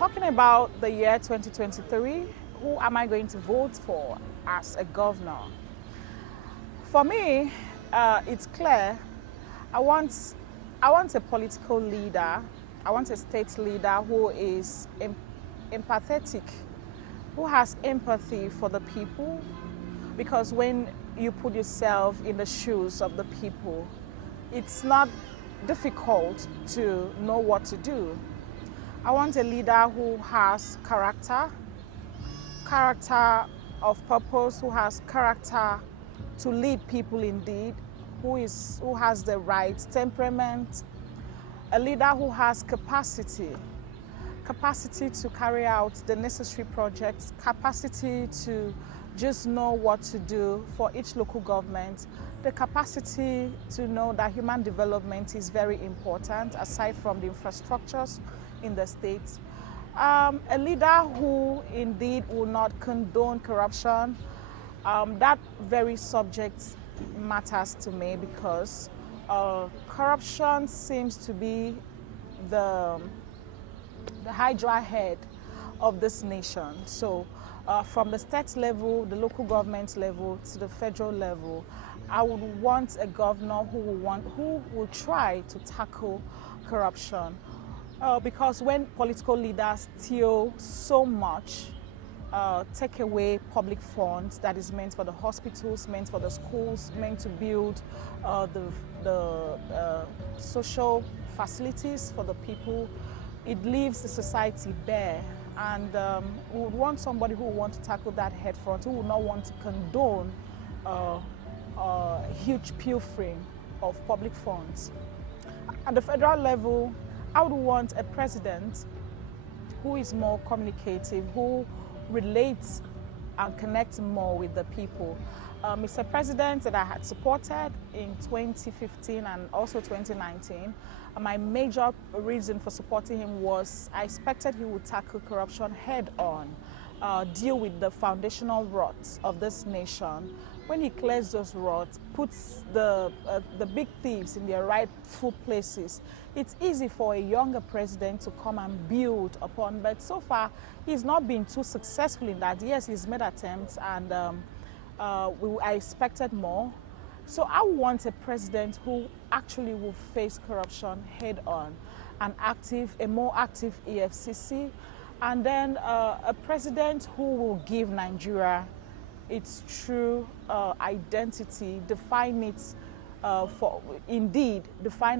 talking about the year 2023, who am I going to vote for as a governor? For me, it's clear. I want a political leader. I want a state leader who is empathetic, who has empathy for the people. Because when you put yourself in the shoes of the people, it's not difficult to know what to do. I want a leader who has character of purpose, who has character to lead people indeed, who has the right temperament, a leader who has capacity to carry out the necessary projects, capacity to just know what to do for each local government, the capacity to know that human development is very important aside from the infrastructures in the states. A leader who indeed will not condone corruption. That very subject matters to me because corruption seems to be the hydra head of this nation. So from the state level, the local government level to the federal level, I would want a governor who will try to tackle corruption. Because when political leaders steal so much, take away public funds that is meant for the hospitals, meant for the schools, meant to build the social facilities for the people, it leaves the society bare. And we would want somebody who will want to tackle that head front, who will not want to condone huge pilfering of public funds. At the federal level, I would want a president who is more communicative, who relates and connects more with the people. It's a president that I had supported in 2015 and also 2019. My major reason for supporting him was I expected he would tackle corruption head on, deal with the foundational roots of this nation. When he clears those roots, puts the big thieves in their rightful places, it's easy for a younger president to come and build upon. But so far, he's not been too successful in that. Yes, he's made attempts, and I expected more. So I want a president who actually will face corruption head on, a more active EFCC, and then a president who will give Nigeria its true identity, define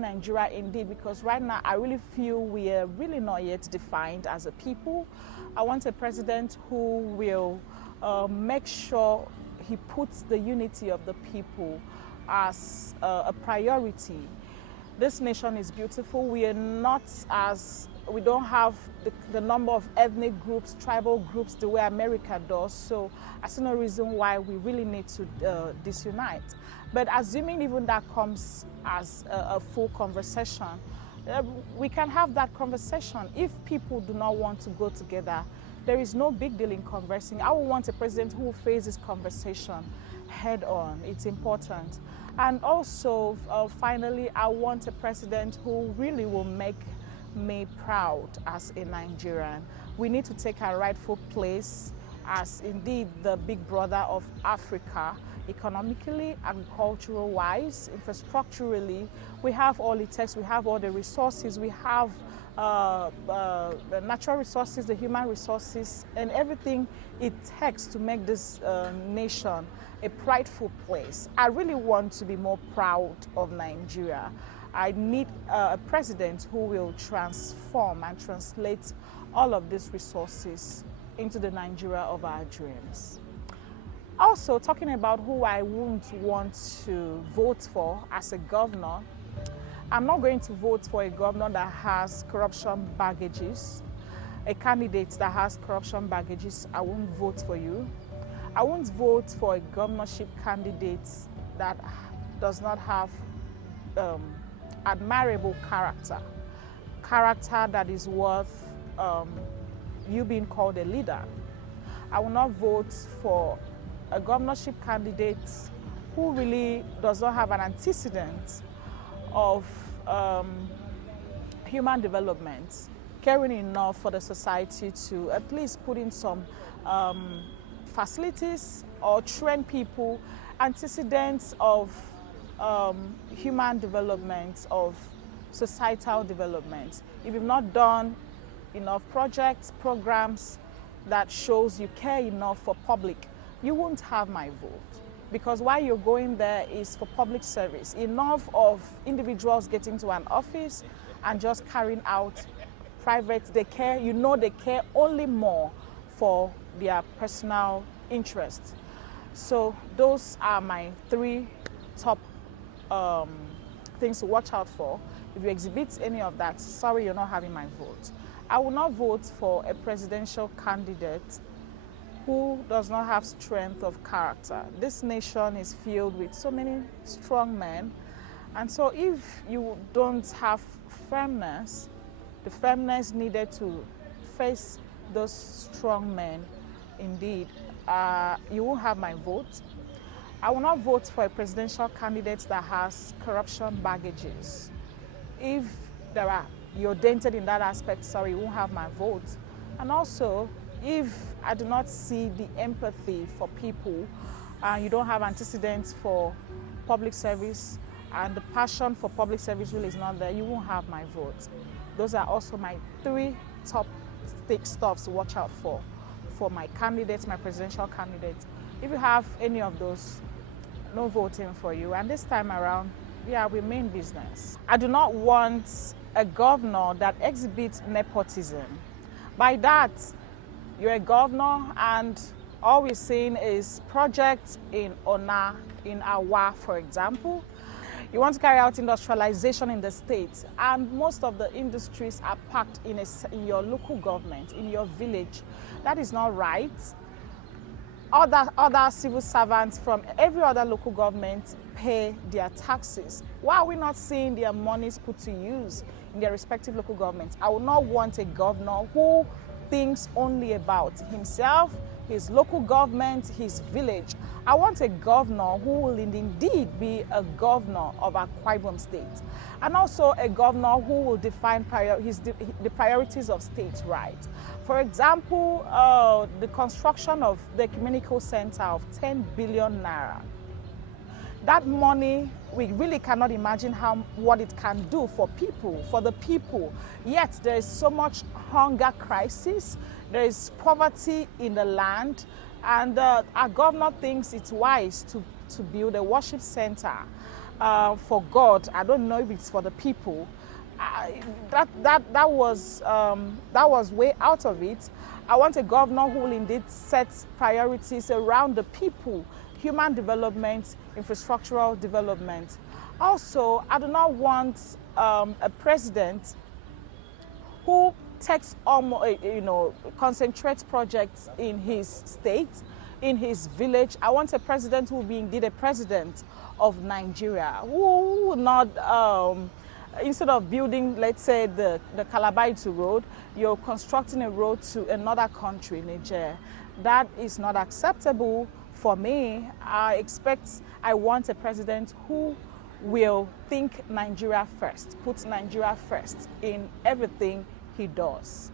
Nigeria indeed, because right now I really feel we are really not yet defined as a people. I want a president who will make sure he puts the unity of the people as a priority. This nation is beautiful. We don't have the number of ethnic groups, tribal groups the way America does. So I see no reason why we really need to disunite. But assuming even that comes as a full conversation, we can have that conversation. If people do not want to go together, there is no big deal in conversing. I would want a president who will face this conversation head on. It's important. And also, finally, I want a president who really will make me proud as a Nigerian. We need to take our rightful place as indeed the big brother of Africa, economically, agricultural-wise, infrastructurally. We have all it takes, we have all the resources, we have the natural resources, the human resources, and everything it takes to make this nation a prideful place. I really want to be more proud of Nigeria. I need a president who will transform and translate all of these resources into the Nigeria of our dreams. Also, talking about who I wouldn't want to vote for as a governor, I'm not going to vote for a governor that has corruption baggages, a candidate that has corruption baggages. I won't vote for you. I won't vote for a governorship candidate that does not have admirable character that is worth you being called a leader. I will not vote for a governorship candidate who really does not have an antecedent of human development. caring enough for the society to at least put in some facilities or train people, antecedents of human development, of societal development. If you've not done enough projects, programs that shows you care enough for public, you won't have my vote. Because why you're going there is for public service. Enough of individuals getting to an office and just carrying out private, they care, they care only more for their personal interests. So those are my 3 top things to watch out for. If you exhibit any of that, sorry, you're not having my vote. I will not vote for a presidential candidate who does not have strength of character. This nation is filled with so many strong men, and so if you don't have firmness, the firmness needed to face those strong men, indeed, you won't have my vote. I will not vote for a presidential candidate that has corruption baggages. If you're dented in that aspect, sorry, you won't have my vote. And also, if I do not see the empathy for people, and you don't have antecedents for public service, and the passion for public service really is not there, you won't have my vote. Those are also my 3 top stuffs to watch out for my candidates, my presidential candidates. If you have any of those, no voting for you. And this time around, yeah, we mean business. I do not want a governor that exhibits nepotism. By that, you're a governor and all we're seeing is projects in Ona, in Awa, for example. You want to carry out industrialization in the state, and most of the industries are packed in your local government, in your village. That is not right. Other civil servants from every other local government pay their taxes. Why are we not seeing their monies put to use in their respective local governments? I would not want a governor who thinks only about himself, his local government, his village. I want a governor who will indeed be a governor of Akwa Ibom State, and also a governor who will define the priorities of state rights. For example, the construction of the ecumenical center of 10 billion naira. That money, we really cannot imagine what it can do for people, for the people. Yet there is so much hunger crisis, there is poverty in the land, and our governor thinks it's wise to build a worship center for God. I don't know if it's for the people. That was way out of it. I want a governor who will indeed set priorities around the people, human development, infrastructural development. Also, I do not want a president who takes concentrates projects in his state, in his village. I want a president who will be indeed a president of Nigeria, who will not, instead of building, let's say, the Calabar-Itu road, you're constructing a road to another country, Niger. That is not acceptable for me. I want a president who will think Nigeria first, put Nigeria first in everything he does.